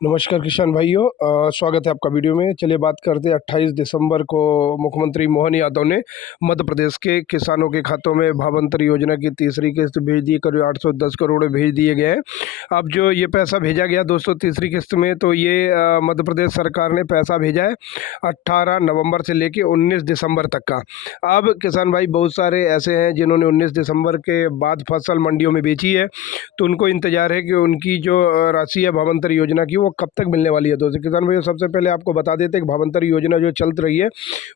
नमस्कार किसान भाइयों, स्वागत है आपका वीडियो में। चलिए बात करते हैं। 28 दिसंबर को मुख्यमंत्री मोहन यादव ने मध्य प्रदेश के किसानों के खातों में भावांतर योजना की तीसरी किस्त भेज दी। करीब 810 करोड़ भेज दिए गए हैं। अब जो ये पैसा भेजा गया दोस्तों तीसरी किस्त में, तो ये मध्य प्रदेश सरकार ने पैसा भेजा है 18 नवंबर से लेके 19 दिसंबर तक का। अब किसान भाई बहुत सारे ऐसे हैं जिन्होंने 19 दिसंबर के बाद फसल मंडियों में बेची है, तो उनको इंतजार है कि उनकी जो राशि है भावांतर योजना की वो कब तक मिलने वाली है। दोस्तों किसान भाइयों, सबसे पहले आपको बता देते हैं कि भावांतर योजना जो चल रही है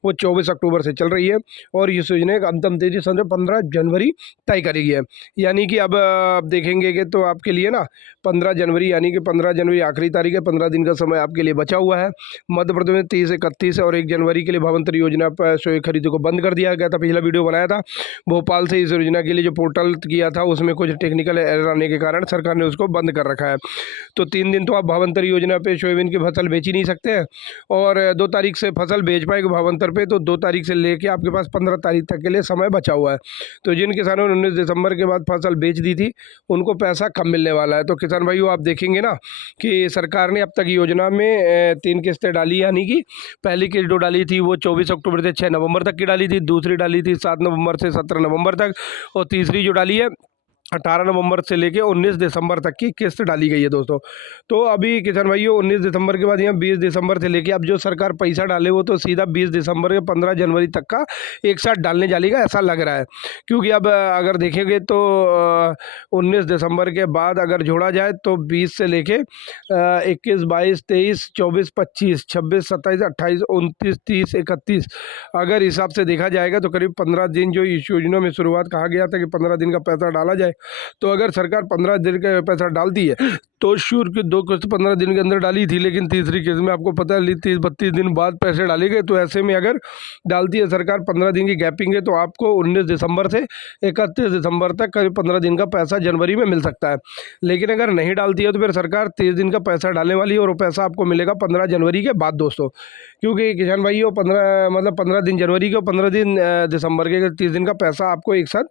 वो 24 अक्टूबर से चल रही है और इस योजना की अंतिम तिथि समझो 15 जनवरी तय करी गई है। यानी कि अब आप देखेंगे कि तो आपके लिए ना 15 जनवरी, यानी कि 15 जनवरी आखिरी तारीख है। 15 दिन का समय आपके लिए बचा हुआ है। मध्य प्रदेश में 30, 31 और 1 जनवरी के लिए भावांतर योजना पर सोए खरीदी को बंद कर दिया गया था। पिछला वीडियो बनाया था भोपाल से। इस योजना के लिए जो पोर्टल किया था उसमें कुछ टेक्निकल एरर आने के कारण सरकार ने उसको बंद कर रखा है। तो 3 दिन तो आप भावांतर योजना पे सोयाबीन की फसल बेच ही नहीं सकते हैं और 2 तारीख से फसल बेच पाएंगे भावांतर पे, तो 2 तारीख से लेके आपके पास 15 तारीख तक के लिए समय बचा हुआ है। तो जिन किसानों ने 19 दिसंबर के बाद फसल बेच दी थी उनको पैसा कम मिलने वाला है। तो किसान भाइयों आप देखेंगे ना कि सरकार ने अब तक योजना में 3 किस्तें डाली, यानी कि पहली किस्त जो डाली थी वो 24 अक्टूबर से 6 नवंबर तक की डाली थी, दूसरी डाली थी 7 नवंबर से 17 नवंबर तक, और तीसरी जो डाली है 18 नवंबर से लेके 19 दिसंबर तक की किस्त डाली गई है दोस्तों। तो अभी किसान भाइयों 19 दिसंबर के बाद यहाँ 20 दिसंबर से लेके अब जो सरकार पैसा डाले वो तो सीधा 20 दिसंबर के 15 जनवरी तक का एक साथ डालने जाएगा ऐसा लग रहा है। क्योंकि अब अगर देखेंगे तो 19 दिसंबर के बाद अगर जोड़ा जाए तो 20 से लेके 21, 22, 23, 24, 25, 26, 27, 28, 29, 30, 31 अगर हिसाब से देखा जाएगा तो करीब 15 दिन जो इस योजना में शुरुआत कहा गया था कि 15 दिन का पैसा डाला जाए, तो अगर सरकार 15 दिन का पैसा डालती है तो श्योर कि 2 किस्त 15 दिन के अंदर डाली थी, लेकिन तीसरी किस्त में आपको पता है 30-32 दिन बाद पैसे डाले गए। तो ऐसे में अगर डालती है सरकार 15 दिन की गैपिंग है तो आपको 19 दिसंबर से 31 दिसंबर तक करीब 15 दिन का पैसा जनवरी में मिल सकता है। लेकिन अगर नहीं डालती है तो फिर सरकार 30 दिन का पैसा डालने वाली है और वो पैसा आपको मिलेगा 15 जनवरी के बाद दोस्तों। क्योंकि किसान भाइयों 15 दिन जनवरी के और 15 दिन दिसंबर के 30 दिन का पैसा आपको एक साथ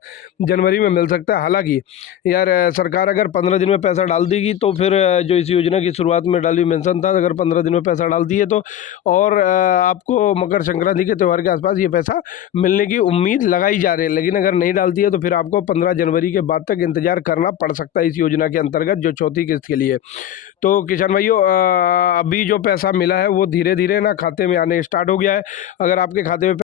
जनवरी में मिल सकता है। हालांकि यार सरकार अगर 15 दिन में पैसा डाल देगी तो फिर जो इस योजना की शुरुआत में डाली मेंशन था, अगर 15 दिन में पैसा डालती है तो और आपको मकर संक्रांति के त्यौहार के आसपास ये पैसा मिलने की उम्मीद लगाई जा रही है। लेकिन अगर नहीं डालती है तो फिर आपको 15 जनवरी के बाद तक इंतजार करना पड़ सकता है इस योजना के अंतर्गत जो चौथी किस्त के लिए। तो किसान भाइयों अभी जो पैसा मिला है वो धीरे धीरे ना खाते में आने स्टार्ट हो गया है। अगर आपके खाते में